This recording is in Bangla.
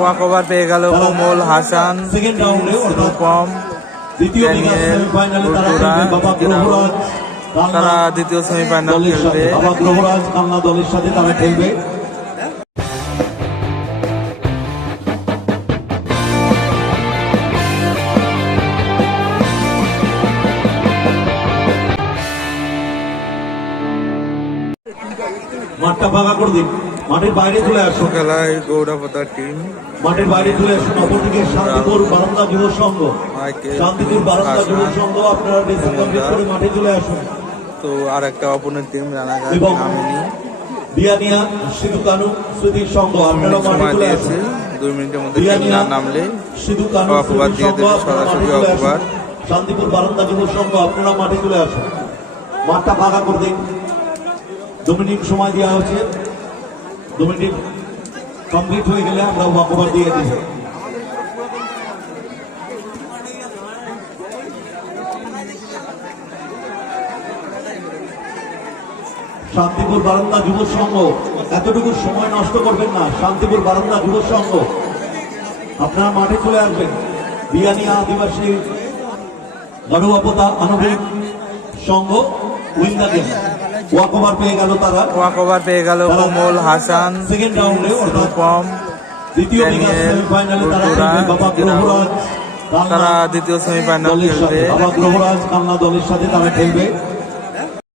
ওয়াকওভার পেয়ে গেল কোমল হাসান রূপম তারা দ্বিতীয় সেমিফাইনাল খেলবে। দলের সাথে তারা খেলবে। মাঠটা ফাঁকা করে দিন। মাঠের বাইরে চলে আসুন। খেলায় গৌরবতার টিম মাঠের বাইরে চলে আসুন। অপরদিকে শান্তিপুর বারান্দা যুব সংঘ। শান্তিপুর বারান্দা যুব সংঘ আপনারা ড্রেসিং কমপ্লিট করে মাঠে চলে আসুন। তো আর একটা অপোনেন্ট টিম এবং আমিনি বিয়ানিয়া সিধু কানু স্মৃতির সংঘ আপনারা মাঠে চলে আসুন। দুই মিনিটের মধ্যে না নামলে সিধু কানু অপবাদ দিয়ে দেবে, সরাসরি অপবাদ। শান্তিপুর বারান্দা যুব সংঘ আপনারা মাঠে চলে আসুন। মাঠটা ফাঁকা করে দিন। দু মিনিট সময় দেওয়া হচ্ছে। দু মিনিট কমপ্লিট হয়ে গেলে আমরা ওয়াকওভার দিয়ে শান্তিপুর বারান্দা যুব সংঘ, এতটুকু সময় নষ্ট করবেন না। শান্তিপুর বারান্দা যুব সংঘ, আপনারা মাঠে চলে আসবেন। বিয়ানিয়া আদিবাসী গণবাপতা আনবিক সংঘ উইন্দা ওয়াকওভার পেয়ে গেল তারা। ওয়াকওভার পেয়ে গেল কোমল হাসান সেকেন্ড রাউন্ডে রূপম দ্বিতীয় সেমিফাইনালে তারা দ্বিতীয় সেমিফাইনাল খেলবে। বাবা গ্রহরাজ কান্না দলের সাথে তারা খেলবে।